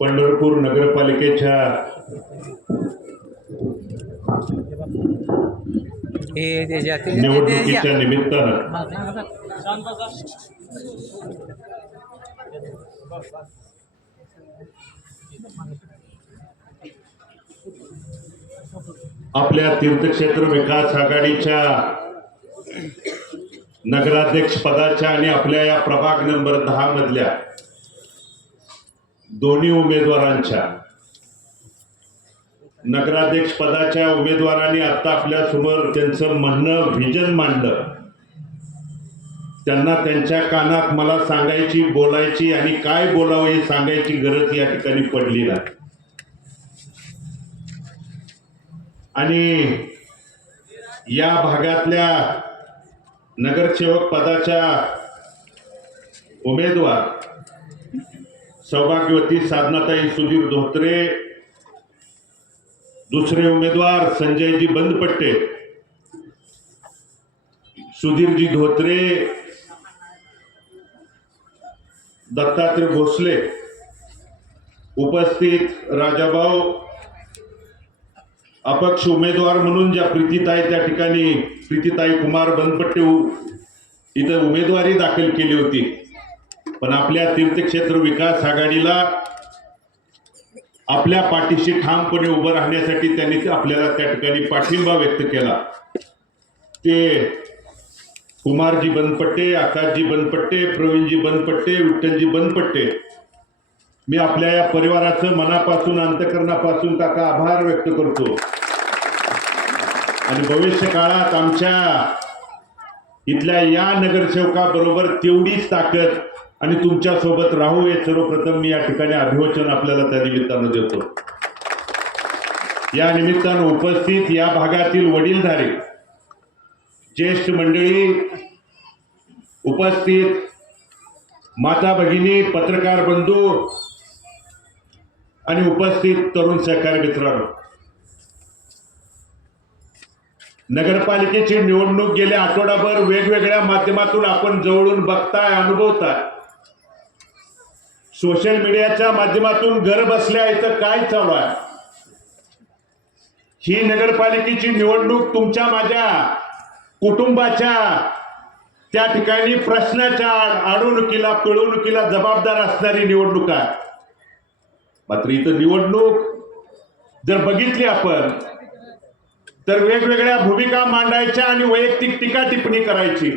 पंढरपूर नगरपालिकेच्या निवडणुकीच्या निमित्तानं आपल्या तीर्थक्षेत्र विकास आघाडीच्या नगराध्यक्ष पदाच्या आणि आपल्या या प्रभाग नंबर 10 मधल्या दोन्ही उमेदवारांच्या नगराध्यक्ष पदाच्या उमेदवारांनी आता आपल्या समोर त्यांचं म्हणणं व्हिजन मांडलं. त्यांना त्यांच्या कानात मला सांगायची, बोलायची आणि काय बोलावं हे सांगायची गरज या ठिकाणी पडली नाही. आणि या भागातल्या नगरसेवक पदाच्या उमेदवार सौभाग्यवती साधनाताई सुधीर धोत्रे, दुसरे उमेदवार संजयजी बंदपट्टे, सुधीरजी धोत्रे, दत्तात्रय भोसले, उपस्थित राजाभाऊ, अपक्ष उमेदवार म्हणून ज्या प्रीतीताई त्या ठिकाणी प्रीतीताई कुमार बंदपट्टे इथं उमेदवारी दाखल केली होती, पण आपल्या तीर्थक्षेत्र विकास आघाडीला आपल्या पाठीशी ठामपणे उभं राहण्यासाठी त्यांनी आपल्याला त्या ठिकाणी पाठिंबा व्यक्त केला. ते कुमारजी बंदपट्टे, आकाशजी बंदपट्टे, प्रवीणजी बंदपट्टे, विठ्ठलजी बंदपट्टे, मी आपल्या या परिवाराचं मनापासून अंतःकरणापासून काका आभार व्यक्त करतो. आणि भविष्य काळात आमच्या इथल्या या नगरसेवकाबरोबर तेवढीच ताकद आणि तुमच्या सोबत राहू हे सर्वप्रथम मी या ठिकाणी अभिवाचन आपल्याला त्या निमित्तानं देतो. या निमित्तानं उपस्थित या भागातील वडीलधारे ज्येष्ठ मंडळी, उपस्थित माता भगिनी, पत्रकार बंधू आणि उपस्थित तरुण सहकारी मित्रांनो, नगरपालिकेची निवडणूक गेल्या आठवडाभर वेगवेगळ्या माध्यमातून आपण जवळून बघताय, अनुभवताय. सोशल मीडियाच्या माध्यमातून घर बसल्या इथं काय चालू आहे. ही नगरपालिकेची निवडणूक तुमच्या माझ्या कुटुंबाच्या त्या ठिकाणी प्रश्नाच्या अडवणुकीला, पिळवणुकीला जबाबदार असणारी निवडणूक आहे. मात्र इथं निवडणूक जर बघितली आपण तर वेगवेगळ्या भूमिका मांडायच्या आणि वैयक्तिक टीका टिप्पणी करायची.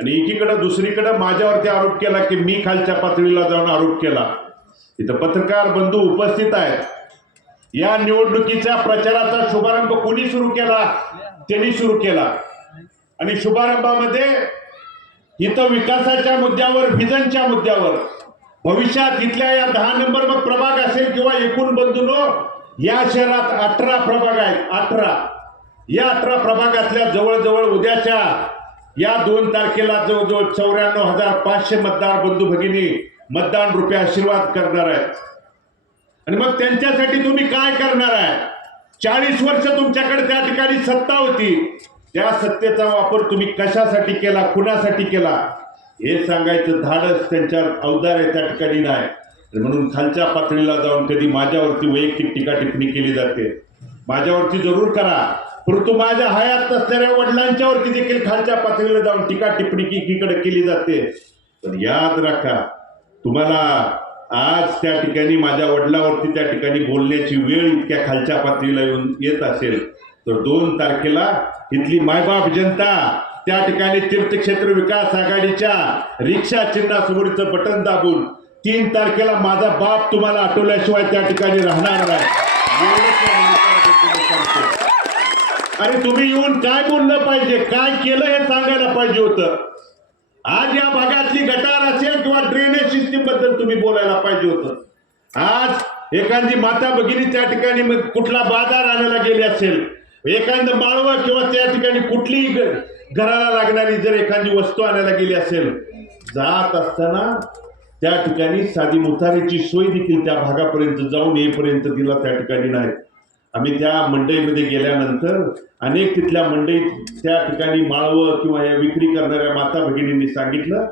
आणि एकीकडे दुसरीकडे माझ्यावरती आरोप केला की मी खालच्या पातळीला जाऊन आरोप केला. इथं पत्रकार बंधू उपस्थित आहेत. या निवडणुकीच्या प्रचाराचा शुभारंभ कोणी सुरू केला? त्यांनी सुरू केला. आणि शुभारंभामध्ये इथं विकासाच्या मुद्द्यावर, व्हिजनच्या मुद्द्यावर, भविष्यात इथल्या या 10 नंबर मग प्रभाग असेल किंवा एकूण बंधूंनो, या शहरात 18 प्रभाग आहेत. 18 या 18 प्रभागातल्या जवळजवळ उद्याच्या या 2 तारखेला जवळजवळ 94,500 मतदार बंधू भगिनी मतदान रूपी आशीर्वाद करणार आहेत. आणि मग त्यांच्यासाठी तुम्ही काय करणार आहे? 40 वर्ष तुमच्याकडे त्या ठिकाणी सत्ता होती. त्या सत्तेचा वापर तुम्ही कशासाठी केला, कुणासाठी केला हे सांगायचं धाडस त्यांच्यावर औदार्य त्या ठिकाणी नाही. म्हणून खालच्या पातळीला जाऊन कधी माझ्यावरती वैयक्तिक टीका टिप्पणी केली जाते. माझ्यावरती जरूर करा, परंतु माझ्या हयात असणाऱ्या वडिलांच्यावरती देखील खालच्या पातळीला जाऊन टीका टिप्पणी एकीकडे केली जाते. पण याद राखा, तुम्हाला आज त्या ठिकाणी माझ्या वडिलांवरती त्या ठिकाणी बोलण्याची वेळ इतक्या खालच्या पातळीला येत असेल तर 2 तारखेला इथली मायबाप जनता त्या ठिकाणी तीर्थक्षेत्र विकास आघाडीच्या रिक्षा चिन्हासमोरचं बटन दाबून 3 तारखेला माझा बाप तुम्हाला आठवल्याशिवाय त्या ठिकाणी राहणार नाही. अरे तुम्ही येऊन काय बोललं पाहिजे, काय केलं हे सांगायला पाहिजे होतं. आज या भागातली गटार असेल किंवा ड्रेनेज सिस्टीम बद्दल तुम्ही बोलायला पाहिजे होतं. आज एखादी माता भगिनी त्या ठिकाणी मग कुठला बाजार आणायला गेली असेल, एखादं माळवं किंवा त्या ठिकाणी कुठलीही घराला लागणारी जर एखादी वस्तू आणायला गेली असेल, जात असताना त्या ठिकाणी साधी मुतारीची सोय देखील त्या भागापर्यंत जाऊन येईपर्यंत तिला त्या ठिकाणी नाही. आम्ही त्या मंडईमध्ये गेल्यानंतर अनेक तिथल्या मंडईत त्या ठिकाणी माळवं किंवा या विक्री करणाऱ्या माता भगिनींनी सांगितलं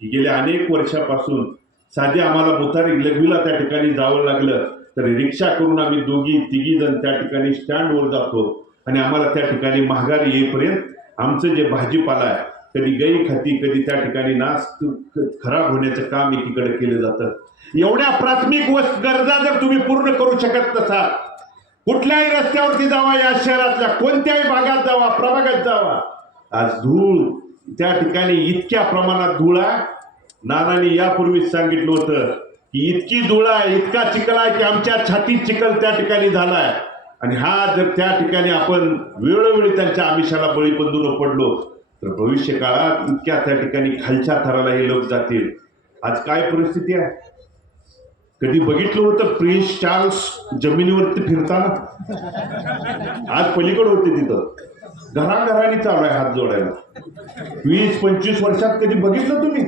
की गेल्या अनेक वर्षापासून साधे आम्हाला मुतारी लघवीला त्या ठिकाणी जावं लागलं तरी रिक्षा करून आम्ही दोघी तिघी जण त्या ठिकाणी स्टँडवर जातो आणि आम्हाला त्या ठिकाणी महागारी येईपर्यंत आमचं जे भाजीपाला आहे कधी गाई खाती कधी त्या ठिकाणी नाश खराब होण्याचं काम एकीकडे केलं जातं. एवढ्या प्राथमिक गरजा जर तुम्ही पूर्ण करू शकत नसाल, कुठल्याही रस्त्यावरती जावा, या शहरातल्या कोणत्याही भागात जावा, प्रभागात जावा, आज धूळ त्या ठिकाणी इतक्या प्रमाणात धूळ आहे. नानांनी यापूर्वीच सांगितलं होतं की इतकी धूळ आहे, इतका चिखल आहे की आमच्या छातीत चिखल त्या ठिकाणी झालाय. आणि हा जर त्या ठिकाणी आपण वेळोवेळी त्यांच्या आमिषाला बळी पडून पडलो तर भविष्य काळात इतक्या त्या ठिकाणी खालच्या थराला हे लोक जातील. आज काय परिस्थिती आहे? कधी बघितलं होतं प्रिन्स चार्ल्स जमिनीवरती फिरताना? आज पलीकडे होते तिथं घराघरांनी चालू आहे हात जोडायला. 20-25 वर्षात कधी बघितलं तुम्ही?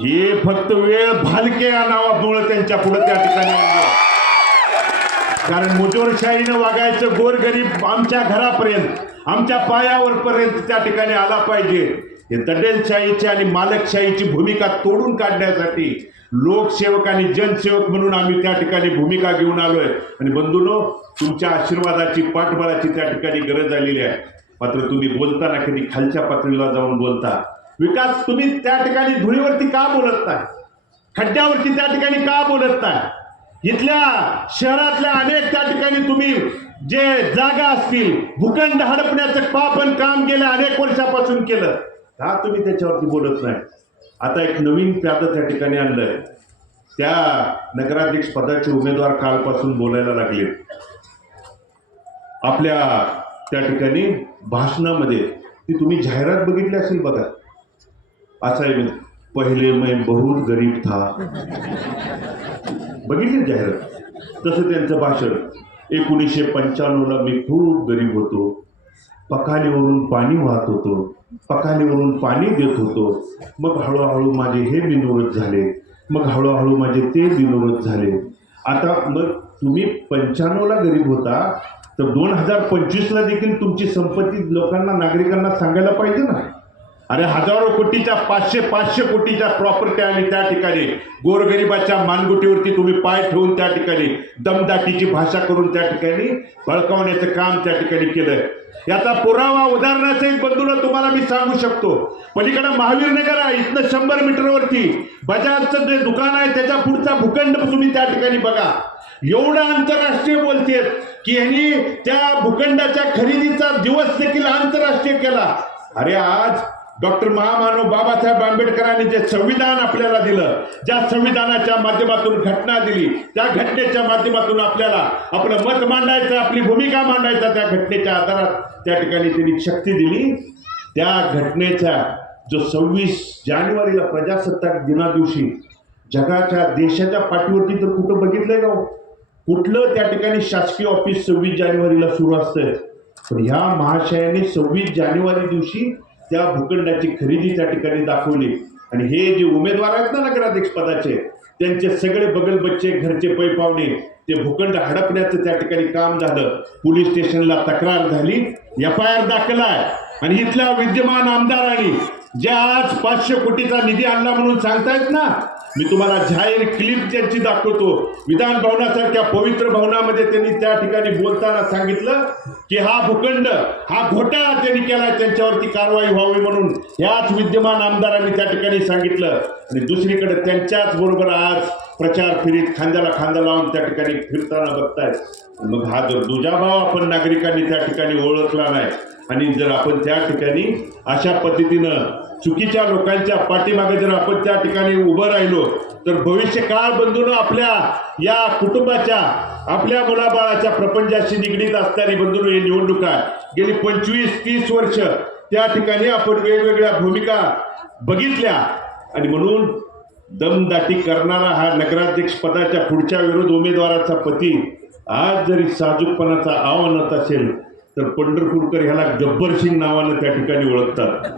हे फक्त वेळ भालके या नावामुळे त्यांच्या पुढे त्या ठिकाणी आणलं. कारण मुजोरशाहीनं वागायचं, गोरगरीब आमच्या घरापर्यंत आमच्या पायावर पर्यंत त्या ठिकाणी आला पाहिजे. हे दडलशाहीची आणि मालकशाहीची भूमिका तोडून काढण्यासाठी लोकसेवक आणि जनसेवक म्हणून आम्ही त्या ठिकाणी भूमिका घेऊन आलोय. आणि बंधूंनो, तुमच्या आशीर्वादाची पाठबळाची त्या ठिकाणी गरज आलेली आहे. मात्र तुम्ही बोलताना कधी खालच्या पातळीला जाऊन बोलता. विकास तुम्ही त्या ठिकाणी धुळीवरती का बोलत नाही? खड्ड्यावरती त्या ठिकाणी का बोलत नाही? इथल्या शहरातल्या अनेक त्या ठिकाणी तुम्ही जे जागा असतील भूखंड हडपण्याचं पापण काम गेल्या अनेक वर्षापासून केलं, का तुम्ही त्याच्यावरती बोलत नाही? आता एक नवीन प्याद त्या ठिकाणी आणलंय. त्या नगराध्यक्ष पदाचे उमेदवार कालपासून बोलायला लागले. आपल्या त्या ठिकाणी भाषणामध्ये ती तुम्ही जाहिरात बघितली असेल बघा. असं आहे, पहिले मैं बहुत गरीब था, बघितली जाहिरात? तसं त्यांचं भाषण. 1995ला मी खूप गरीब होतो, पखालीवरून पाणी वाहत होतो, पखालीवरून पाणी देत होतो, मग हळूहळू माझे हे बिनोरत झाले, मग हळूहळू माझे ते बिनोरत झाले. आता मग तुम्ही 95ला गरीब होता तर 2025ला देखील तुमची संपत्ती लोकांना, नागरिकांना सांगायला पाहिजे ना. अरे हजारो कोटीच्या 500 कोटीच्या प्रॉपर्टी आणि त्या ठिकाणी गोरगरिबाच्या मानगुटीवरती तुम्ही पाय ठेवून त्या ठिकाणी दमदाटीची भाषा करून त्या ठिकाणी बळकावण्याचं काम त्या ठिकाणी केलंय. याचा पुरावा उदाहरणासहित बंधूंनो तुम्हाला मी सांगू शकतो. पलीकडे महावीर नगर आहे, इथनं 100 मीटरवरती बजाजचं जे दुकान आहे त्याच्या पुढचा भूखंड तुम्ही त्या ठिकाणी बघा. एवढा आंतरराष्ट्रीय बोलतेत की यांनी त्या भूखंडाच्या खरेदीचा दिवस देखील आंतरराष्ट्रीय केला. अरे आज डॉक्टर महामानव बाबासाहेब आंबेडकरांनी जे संविधान आपल्याला दिलं, ज्या संविधानाच्या माध्यमातून घटना दिली, त्या घटनेच्या माध्यमातून आपल्याला आपलं मत मांडायचं, आपली भूमिका मांडायचा, त्या घटनेच्या आधारात त्या ठिकाणी त्यांनी शक्ती दिली. त्या घटनेच्या जो 26 जानेवारीला प्रजासत्ताक दिना दिवशी जगाच्या देशाच्या पाठीवरती तर कुठं बघितलंय का? कुठलं त्या ठिकाणी शासकीय ऑफिस 26 जानेवारीला सुरू असतंय? पण ह्या महाशयाने 26 जानेवारी दिवशी त्या भूखंडाची खरेदी त्या ठिकाणी दाखवली. आणि हे जे उमेदवार आहेत ना नगराध्यक्ष पदाचे, त्यांचे सगळे बगल बच्चे, घरचे पै पावणे, ते भूखंड हडपण्याचं त्या ठिकाणी काम झालं. पोलीस स्टेशनला तक्रार झाली, FIR दाखल आहे. आणि इथल्या विद्यमान आमदारांनी ज्या आज 500 कोटीचा निधी आणला म्हणून सांगतायत ना, मी तुम्हाला जाहीर क्लिप त्यांची दाखवतो. विधान भवनासारख्या पवित्र भवनामध्ये त्यांनी त्या ठिकाणी बोलताना सांगितलं की हा भूखंड, हा घोटाळा त्यांनी केला, त्यांच्यावरती कारवाई व्हावी म्हणून याच विद्यमान आमदारांनी त्या ठिकाणी सांगितलं. आणि दुसरीकडे त्यांच्याच बरोबर आज प्रचार फेरीत खांद्याला खांदा लावून त्या ठिकाणी फिरताना बघतायत. मग हा जर दुजाभाव आपण नागरिकांनी त्या ठिकाणी ओळखला नाही आणि जर आपण त्या ठिकाणी अशा पद्धतीनं चुकीच्या लोकांच्या पाठीमागे जर आपण त्या ठिकाणी उभं राहिलो तर भविष्य काळ बंधूंनो आपल्या या कुटुंबाच्या, आपल्या मुलाबाळाच्या प्रपंचाशी निगडीत असणारी बंधूंनो ही निवडणूक आहे. गेली 25-30 वर्ष त्या ठिकाणी आपण वेगवेगळ्या भूमिका बघितल्या. आणि म्हणून दमदाटी करणारा हा नगराध्यक्ष पदाच्या पुढच्या विरोध उमेदवाराचा पती आज जरी साजूकपणाचा आव्हानात असेल तर पंढरपूरकर ह्याला गब्बर सिंग नावानं त्या ठिकाणी ओळखतात.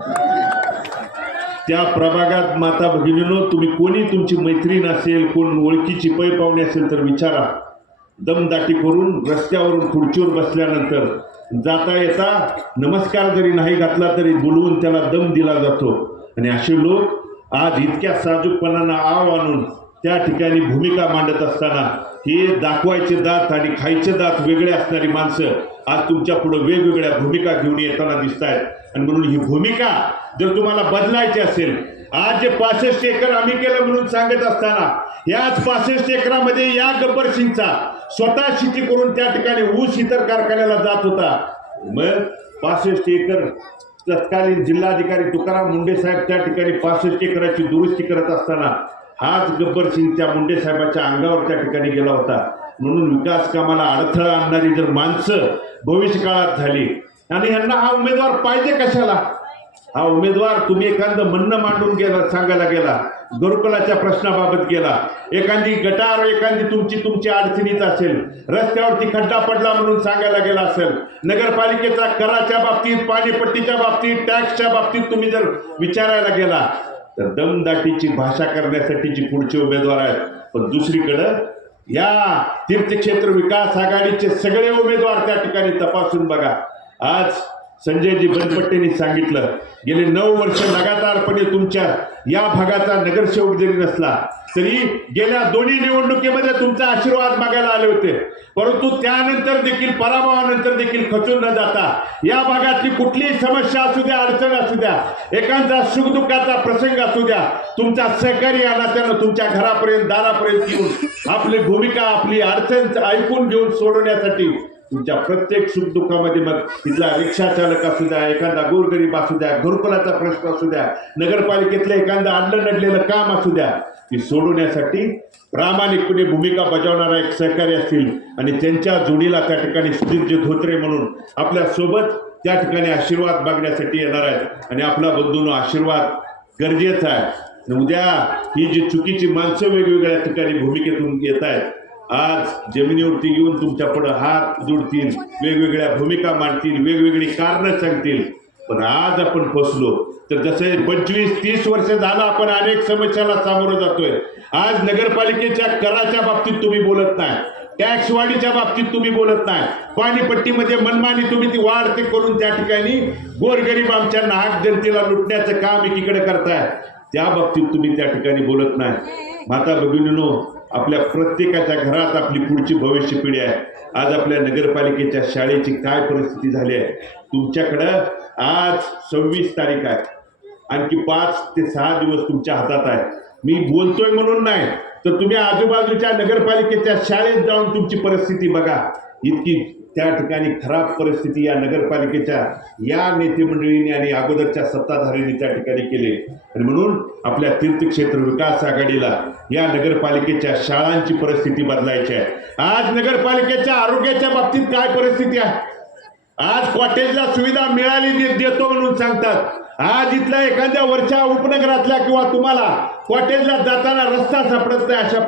त्या प्रभागात माता भगिनीनो, तुम्ही कोणी तुमची मैत्रीण असेल, कोण ओळखीची पै पाहुणे असेल तर विचारा. दमदाटी करून रस्त्यावरून खुर्चीवर बसल्यानंतर जाता येता नमस्कार जरी नाही घातला तरी बोलवून त्याला दम दिला जातो. आणि असे लोक आज इतक्या साजूकपणानं आव आणून त्या ठिकाणी भूमिका मांडत असताना हे दाखवायचे दात आणि खायचे दात वेगळे असणारी माणसं आज तुमच्या पुढे वेगवेगळ्या भूमिका घेऊन येताना दिसत आहेत. आणि म्हणून ही भूमिका जर तुम्हाला बदलायची असेल, आज जे 65 एकर आम्ही केलं म्हणून सांगत असताना याच 65 एकरामध्ये या गब्बर सिंगचा स्वतः शेती करून त्या ठिकाणी ऊस इतर कारखान्याला जात होता. मग 65 एकर तत्कालीन जिल्हाधिकारी तुकाराम मुंडे साहेब त्या ठिकाणी 65 एकराची दुरुस्ती करत असताना हाच गब्बर सिंग त्या मुंडे साहेबाच्या अंगावर त्या ठिकाणी गेला होता. म्हणून विकास कामाला अडथळा आणणारी जर माणसं भविष्यकाळात झाली आणि यांना हा उमेदवार पाहिजे कशाला? हा उमेदवार तुम्ही एखादं म्हणणं मांडून गेला, सांगायला गेला, घरकुलाच्या प्रश्नाबाबत गेला, एखादी गटार एखादी तुमची अडचणीत असेल, रस्त्यावरती खड्डा पडला म्हणून सांगायला गेला असेल, नगरपालिकेचा कराच्या बाबतीत, पाणीपट्टीच्या बाबतीत, टॅक्सच्या बाबतीत तुम्ही जर विचारायला गेला तर दमदाटीची भाषा करण्यासाठीची पुढचे उमेदवार आहेत. पण दुसरीकडं या तीर्थक्षेत्र विकास आघाडीचे सगळे उमेदवार त्या ठिकाणी तपासून बघा. आज संजयजी बनपट्टेंनी सांगितलं गेले 9 वर्ष लगातारपणे तुमच्या या भागाचा नगरसेवक जरी नसला तरी गेल्या दोन्ही निवडणुकीमध्ये तुमचा आशीर्वाद मागायला आले होते. परंतु त्यानंतर देखील, पराभवानंतर देखील खचून न जाता या भागातली कुठलीही समस्या असू द्या, अडचण असू द्या, एखादा सुखदुःखाचा प्रसंग असू द्या, तुमचा सहकारी या नात्यानं तुमच्या घरापर्यंत, दारापर्यंत येऊन आपली भूमिका, आपली अडचण ऐकून घेऊन सोडवण्यासाठी तुमच्या प्रत्येक सुखदुःखामध्ये, मग तिथला रिक्षा चालक असू द्या, एखादा गोरगरीब असू द्या, घरकुलाचा प्रश्न असू द्या, नगरपालिकेतलं एखादं अडलं नडलेलं काम असू द्या, ती सोडवण्यासाठी प्रामाणिकपणे भूमिका बजावणारा एक सहकारी असतील आणि त्यांच्या जोडीला त्या ठिकाणी सुधीरजी धोत्रे म्हणून आपल्या सोबत त्या ठिकाणी आशीर्वाद मागण्यासाठी येणार आहेत. आणि आपला बंधूंनो, आशीर्वाद गरजेचा आहे. उद्या ही जी चुकीची माणसं वेगवेगळ्या ठिकाणी भूमिकेतून येत आहेत, आज जमिनीवरती येऊन तुमच्या पुढे हात जोडतील, वेगवेगळ्या भूमिका मांडतील, वेगवेगळी कारणं सांगतील. पण आज आपण फसलो तर जसे 25-30 वर्ष झालं आपण अनेक समस्याला सामोरं जातोय. आज नगरपालिकेच्या कराच्या बाबतीत तुम्ही बोलत नाही, टॅक्स वाढीच्या बाबतीत तुम्ही बोलत नाही, पाणीपट्टीमध्ये मनमानी तुम्ही ती वाढ ते करून त्या ठिकाणी गोरगरीब आमच्या नाहक जनतेला लुटण्याचं काम एकीकडे करताय, त्या बाबतीत तुम्ही त्या ठिकाणी बोलत नाही. माता भगिनींनो, आपल्या प्रत्येकाच्या घरात आपली पुढची भविष्य पिढी आहे. आज आपल्या नगरपालिकेच्या शाळेची काय परिस्थिती झाली आहे? तुमच्याकडं आज 26 तारीख आहे, आणखी 5 ते 6 दिवस तुमच्या हातात आहे. मी बोलतोय म्हणून नाही, तर तुम्ही आजूबाजूच्या नगरपालिकेच्या शाळेत जाऊन तुमची परिस्थिती बघा. इतकी त्या ठिकाणी खराब परिस्थिती या नगरपालिकेच्या या नेते मंडळींनी आणि अगोदरच्या सत्ताधाऱ्यांनी त्या ठिकाणी केली. आणि म्हणून आपल्या तीर्थक्षेत्र विकास आघाडीला या नगरपालिकेच्या शाळांची परिस्थिती बदलायची आहे. आज नगरपालिकेच्या आरोग्याच्या बाबतीत काय परिस्थिती आहे? आज कॉटेजला सुविधा मिळाली देतो म्हणून सांगतात. आज इथल्या एखाद्या वरच्या उपनगरातल्या किंवा तुम्हाला कॉटेजला जाताना रस्ता सापडत नाही, अशा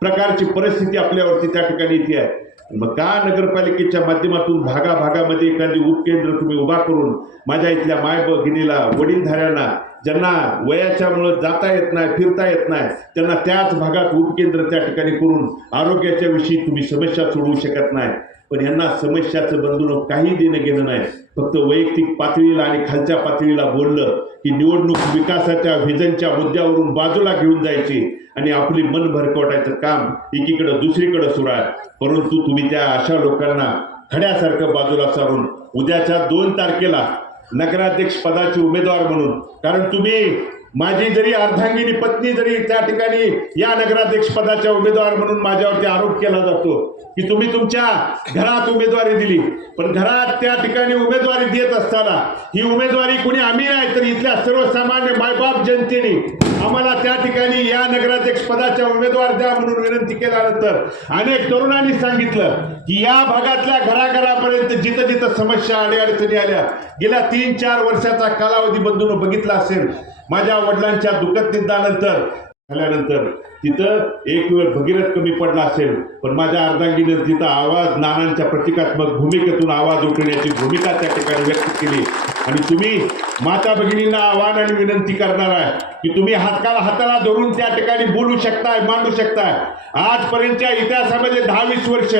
प्रकारची परिस्थिती आपल्यावरती त्या ठिकाणी येते आहे. मग का नगरपालिकेच्या माध्यमातून भागाभागामध्ये एखादी उपकेंद्र तुम्ही उभा करून माझ्या इथल्या माय भगिनीला, वडीलधाऱ्यांना, ज्यांना वयाच्यामुळं जाता येत नाही, फिरता येत नाही, त्यांना त्याच भागात उपकेंद्र त्या ठिकाणी करून आरोग्याच्या विषयी तुम्ही समस्या सोडवू शकत नाही. पण यांना समस्याचं बंधून काही देणं घेणं नाही. फक्त वैयक्तिक पातळीला आणि खालच्या पातळीला बोललं की निवडणूक विकासाच्या व्हिजनच्या मुद्द्यावरून बाजूला घेऊन जायची आणि आपली मन भरकवटायचं काम एकीकडं दुसरीकडं सुरू आहे. परंतु तुम्ही त्या अशा लोकांना खड्यासारखं बाजूला सारून उद्याच्या 2 तारखेला नगराध्यक्ष पदाचे उमेदवार म्हणून, कारण तुम्ही माझी जरी अर्धांगिनी पत्नी जरी त्या ठिकाणी या नगराध्यक्ष पदाच्या उमेदवार म्हणून माझ्यावरती आरोप केला जातो की तुम्ही तुमच्या घरात उमेदवारी दिली, पण घरात त्या ठिकाणी उमेदवारी देत असताना ही उमेदवारी कोणी आम्ही नाही तर इथल्या सर्वसामान्य मायबाप जनतेने आम्हाला त्या ठिकाणी या नगराध्यक्ष पदाच्या उमेदवार द्या म्हणून विनंती केल्यानंतर अनेक तरुणांनी सांगितलं की या भागातल्या घराघरापर्यंत जिथं जिथं समस्या अडचणी आल्या, गेल्या 3-4 वर्षाचा कालावधी बंधून बघितला असेल. माझ्या वडिलांच्या दुःखद निधनानंतर झाल्यानंतर तिथं एक वेळ भगीरथ कमी पडला असेल, पण माझ्या अर्धांगीनं तिथं आवाज, नानांच्या प्रतिकात्मक भूमिकेतून आवाज उठवण्याची भूमिका त्या ठिकाणी व्यक्त केली. आणि तुम्ही माता भगिनींना आव्हान आणि विनंती करणार आहे की तुम्ही हाताला धरून त्या ठिकाणी बोलू शकताय, मांडू शकताय. आजपर्यंतच्या इतिहासामध्ये 10-20 वर्ष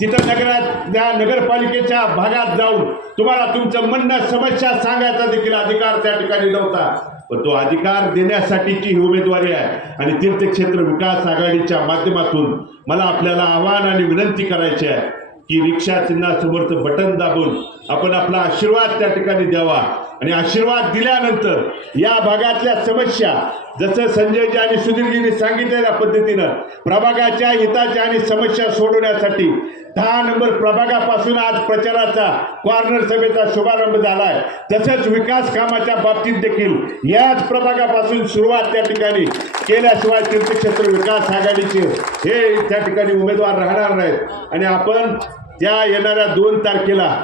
तिथं त्या नगरपालिकेच्या भागात जाऊन तुम्हाला तुमचं म्हणणं, समस्या सांगायचा देखील अधिकार त्या ठिकाणी नव्हता. पण तो अधिकार देण्यासाठीची ही उमेदवारी आहे. आणि तीर्थक्षेत्र विकास आघाडीच्या माध्यमातून मला आपल्याला आवाहन आणि विनंती करायची आहे की रिक्षा चिन्हासमोरचं बटन दाबून आपण आपला आशीर्वाद त्या ठिकाणी द्यावा. आणि आशीर्वाद दिल्यानंतर या भागातल्या समस्या, जसं संजयजी आणि सुधीरजींनी सांगितलेल्या पद्धतीनं प्रभागाच्या हिताच्या आणि समस्या सोडवण्यासाठी 10 नंबर प्रभागापासून आज प्रचाराचा कॉर्नर सभेचा शुभारंभ झालाय. तसंच विकास कामाच्या बाबतीत देखील याच प्रभागापासून सुरुवात त्या ठिकाणी केल्याशिवाय तीर्थक्षेत्र विकास आघाडीचे हे त्या ठिकाणी उमेदवार राहणार नाहीत. आणि आपण त्या येणाऱ्या 2 तारखेला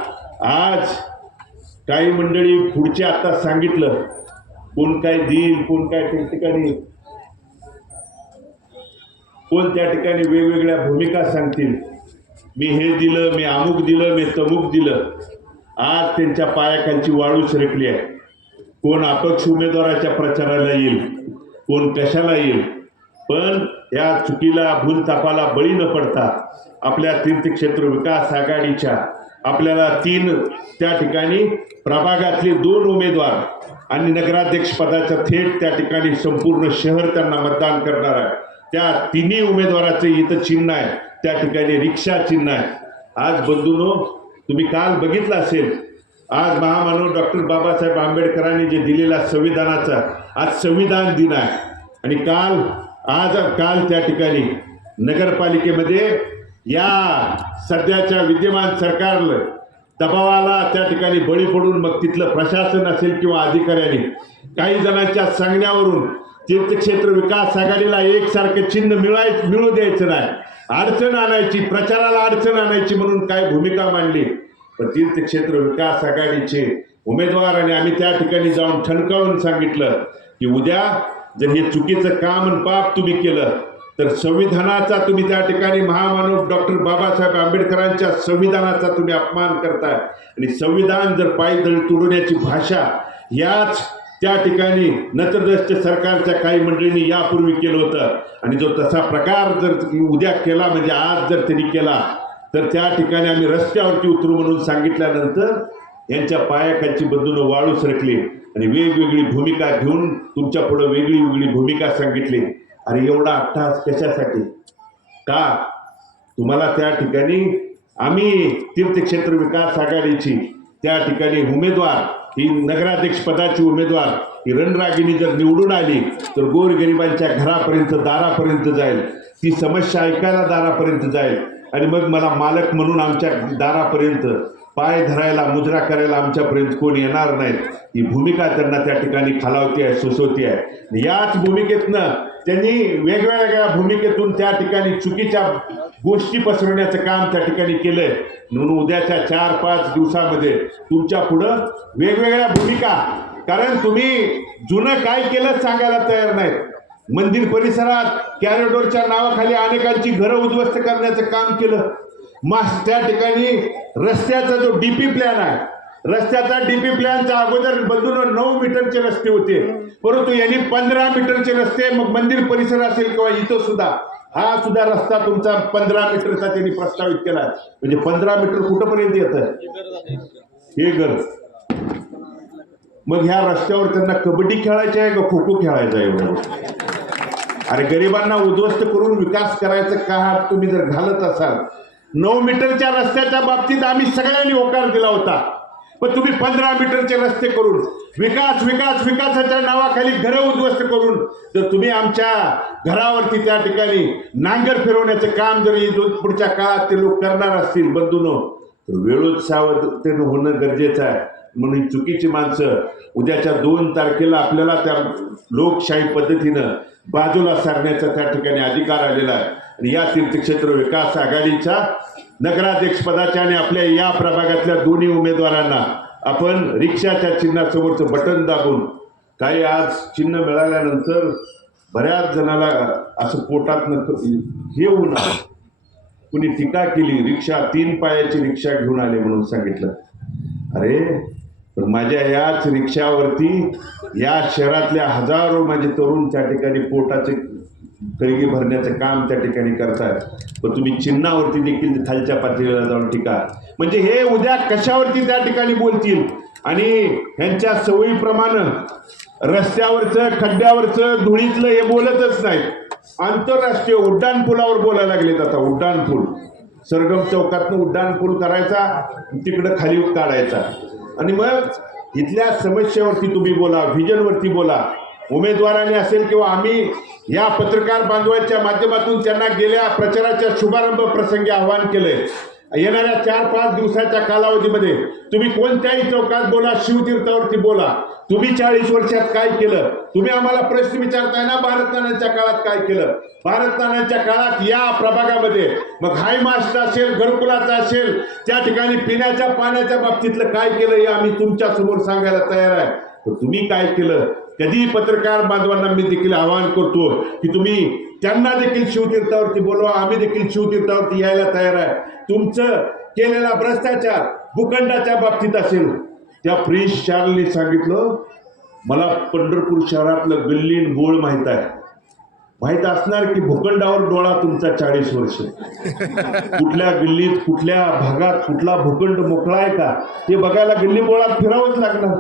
आज काही मंडळी पुढचे आता सांगितलं, कोण काय देईल, कोण काय त्या ठिकाणी, कोण त्या ठिकाणी वेगवेगळ्या भूमिका सांगतील. मी हे दिलं, मी अमुक दिलं, मी तमुक दिलं. आज त्यांच्या पायाखालची वाळू सरकली आहे. कोण अपक्ष उमेदवाराच्या प्रचाराला येईल, कोण कशाला येईल. पण या चुकीला भूलथापाला बळी न पडता आपल्या तीर्थक्षेत्र विकास आघाडीच्या आपल्याला 3 त्या ठिकाणी प्रभागातले 2 उमेदवार आणि नगराध्यक्ष पदाच्या थेट त्या ठिकाणी संपूर्ण शहर त्यांना मतदान करणार आहे. त्या 3ही उमेदवाराचे इथं चिन्ह आहे, त्या ठिकाणी रिक्षा चिन्ह आहे. आज बंधूंनो, तुम्ही काल बघितलं असेल, आज महामानव डॉक्टर बाबासाहेब आंबेडकरांनी जे दिलेला संविधानाचा आज संविधान दिन आहे. आणि काल त्या ठिकाणी नगरपालिकेमध्ये या सध्याच्या विद्यमान सरकारला दबावाला त्या ठिकाणी बळी पडून मग तिथलं प्रशासन असेल किंवा अधिकाऱ्यांनी काही जणांच्या सांगण्यावरून तीर्थक्षेत्र विकास आघाडीला एकसारखं चिन्ह मिळू द्यायचं नाही, अडचण आणायची, प्रचाराला अडचण आणायची म्हणून काय भूमिका मांडली. पण तीर्थक्षेत्र विकास आघाडीचे उमेदवार आणि आम्ही त्या ठिकाणी जाऊन ठणकावून सांगितलं की उद्या जर हे चुकीचं काम आणि पाप तुम्ही केलं तर संविधानाचा तुम्ही त्या ठिकाणी महामानव डॉक्टर बाबासाहेब आंबेडकरांच्या संविधानाचा तुम्ही अपमान करताय. आणि संविधान जर पायदळी तोडण्याची भाषा याच त्या ठिकाणी नतद्रष्ट सरकारच्या काही मंडळींनी यापूर्वी केलं होतं. आणि जो तसा प्रकार जर उद्या केला, म्हणजे आज जर त्यांनी केला, तर त्या ठिकाणी आम्ही रस्त्यावरती उतरू म्हणून सांगितल्यानंतर यांच्या पायाखालची बंधूनं वाळू सरकली आणि वेगवेगळी भूमिका घेऊन तुमच्या पुढे वेगळी वेगळी भूमिका सांगितली. अरे एवढा अट्टहास कशासाठी? का तुम्हाला त्या ठिकाणी आम्ही तीर्थक्षेत्र विकास आघाडीची त्या ठिकाणी उमेदवार, ही नगराध्यक्ष पदाची उमेदवार ही रणरागिणी जर निवडून आली तर गोरगरिबांच्या घरापर्यंत, दारापर्यंत जाईल, ती समस्या ऐकायला दारापर्यंत जाईल. आणि मग मला मालक म्हणून आमच्या दारापर्यंत पाय धरायला, मुजरा करायला आमच्यापर्यंत कोण येणार नाहीत. ही भूमिका त्यांना त्या ठिकाणी खालावती आहे, सुचवती आहे. याच भूमिकेतनं त्यांनी वेगवेगळ्या भूमिकेतून त्या ठिकाणी चुकीच्या गोष्टी पसरवण्याचं काम त्या ठिकाणी केलंय. म्हणून उद्याच्या 4-5 दिवसामध्ये तुमच्या पुढं वेगवेगळ्या भूमिका, कारण तुम्ही जुनं काय केलं सांगायला तयार नाहीत. मंदिर परिसरात कॅरिडोरच्या नावाखाली अनेकांची घरं उद्ध्वस्त करण्याचं काम केलं. त्या ठिकाणी रस्त्याचा जो डीपी प्लॅन आहे, रस्त्याचा डीपी प्लॅनच्या अगोदर बंधून 9 मीटरचे रस्ते होते, परंतु यांनी 15 मीटरचे रस्ते, मग मंदिर परिसर असेल किंवा इथं सुद्धा हा सुद्धा रस्ता तुमचा 15 मीटरचा त्यांनी प्रस्तावित केला. म्हणजे 15 मीटर कुठंपर्यंत येतं हे घर. मग ह्या रस्त्यावर त्यांना कबड्डी खेळायची आहे का खो खो खेळायचं आहे एवढं? अरे गरिबांना उद्ध्वस्त करून विकास करायचं का तुम्ही जर घालत असाल? 9 मीटरच्या रस्त्याच्या बाबतीत आम्ही सगळ्यांनी होकार दिला होता, पण तुम्ही 15 मीटरचे रस्ते करून विकासाच्या नावाखाली घरं उद्ध्वस्त करून जर तुम्ही आमच्या घरावरती त्या ठिकाणी नांगर फिरवण्याचं काम जर पुढच्या काळात ते लोक करणार असतील बंधूंनो, तर वेळोत्सावतेनं होणं गरजेचं आहे. म्हणून ही चुकीची माणसं उद्याच्या 2 तारखेला आपल्याला त्या लोकशाही पद्धतीनं बाजूला सारण्याचा त्या ठिकाणी अधिकार आलेला आहे. आणि या तीर्थक्षेत्र विकास आघाडीच्या नगराध्यक्ष पदाच्या आणि आपल्या या प्रभागातल्या दोन्ही उमेदवारांना आपण रिक्षाच्या चिन्हासमोरचं बटन दाबून, काही आज चिन्ह मिळाल्यानंतर बऱ्याच जणाला असं पोटात हे होऊन कुणी टीका केली, रिक्षा 3 पायाची रिक्षा घेऊन आले म्हणून सांगितलं. अरे पण माझ्या याच रिक्षावरती या शहरातल्या हजारो माझे तरुण त्या ठिकाणी पोटाचे कळगी भरण्याचं काम त्या ठिकाणी करतात, पण तुम्ही चिन्हावरती देखील खालच्या पातळीला जाऊन टीका. म्हणजे हे उद्या कशावरती त्या ठिकाणी बोलतील. आणि ह्यांच्या सवयीप्रमाणे रस्त्यावरचं खड्ड्यावरचं धुळीतलं हे बोलतच नाही. आंतरराष्ट्रीय उड्डाणपुलावर बोलायला लागलेत आता. उड्डाणपूल सरगम चौकातनं उड्डाणपूल करायचा, तिकडं खाली काढायचा आणि मग इथल्या समस्येवरती तुम्ही बोला, व्हिजनवरती बोला. उमेदवारांनी असेल किंवा आम्ही या पत्रकार बांधवांच्या माध्यमातून त्यांना गेल्या प्रचाराच्या शुभारंभ प्रसंगी आवाहन केलंय. येणाऱ्या 4-5 दिवसाच्या कालावधीमध्ये तुम्ही कोणत्याही चौकात बोला, शिवतीर्थावरती बोला. तुम्ही 40 वर्षात काय केलं? तुम्ही आम्हाला प्रश्न विचारताय ना, भारत नानांच्या काळात काय केलं? भारत नानांच्या काळात या प्रभागामध्ये मग हायमास्ट असेल, घरकुलाचा असेल, त्या ठिकाणी पिण्याच्या पाण्याच्या बाबतीतलं काय केलं हे आम्ही तुमच्या समोर सांगायला तयार आहे. तर तुम्ही काय केलं? कधी पत्रकार बांधवांना मी देखील आवाहन करतो की तुम्ही त्यांना देखील शिवतीर्थावरती बोलवा. आम्ही देखील शिवतीर्थावरती यायला तयार आहे. तुमचं केलेला भ्रष्टाचार भूखंडाच्या बाबतीत असेल, त्या प्रिन्स चार्ल्सने सांगितलं, मला पंढरपूर शहरातलं गल्ली बोळ माहीत आहे. माहीत असणार की भूखंडावर डोळा तुमचा 40 वर्ष. कुठल्या गल्लीत, कुठल्या भागात कुठला भूखंड मोकळा आहे का ते बघायला गल्ली बोळात फिरावंच लागणार.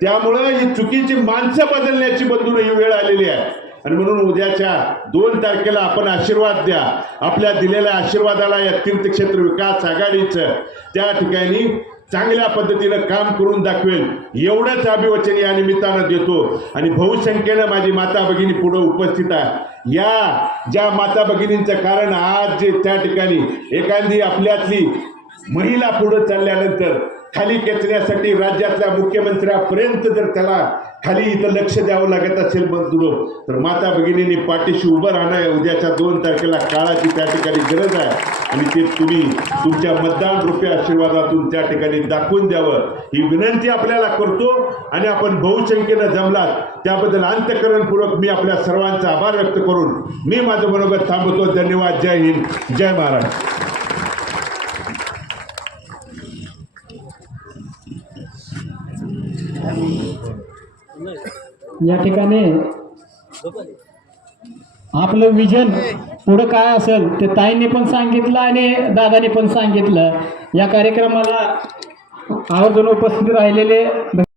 त्यामुळं ही चुकीची माणसं बदलण्याची बंधून ही वेळ आलेली आहे. आणि म्हणून उद्याच्या 2 तारखेला आपण आशीर्वाद द्या. आपल्या दिलेल्या आशीर्वादाला या तीर्थक्षेत्र विकास आघाडीचं त्या ठिकाणी चांगल्या पद्धतीनं काम करून दाखवेल एवढंच अभिवचन या निमित्तानं देतो. आणि बहुसंख्येनं माझी माता भगिनी पुढे उपस्थित आहे. या ज्या माता भगिनींचं कारण आज जे त्या ठिकाणी एखादी आपल्यातली महिला पुढे चालल्यानंतर खाली खेचण्यासाठी राज्यातल्या मुख्यमंत्र्यापर्यंत जर त्याला खाली इथं लक्ष द्यावं लागत असेल बंधुरो, तर माता भगिनींनी पाठीशी उभं राहणं उद्याच्या 2 तारखेला काळाची त्या ठिकाणी गरज आहे. आणि ते तुम्ही तुमच्या मतदान रूपी आशीर्वादातून त्या ठिकाणी दाखवून द्यावं ही विनंती आपल्याला करतो. आणि आपण बहुसंख्येनं जमलात त्याबद्दल अंतःकरणपूर्वक मी आपल्या सर्वांचा आभार व्यक्त करून मी माझं मनोगत थांबवतो. धन्यवाद. जय हिंद, जय महाराष्ट्र. या ठिकाणी आपलं विजन पुढं काय असेल ते ताईंनी पण सांगितलं आणि दादांनी पण सांगितलं. या कार्यक्रमाला आवर्जून उपस्थित राहिलेले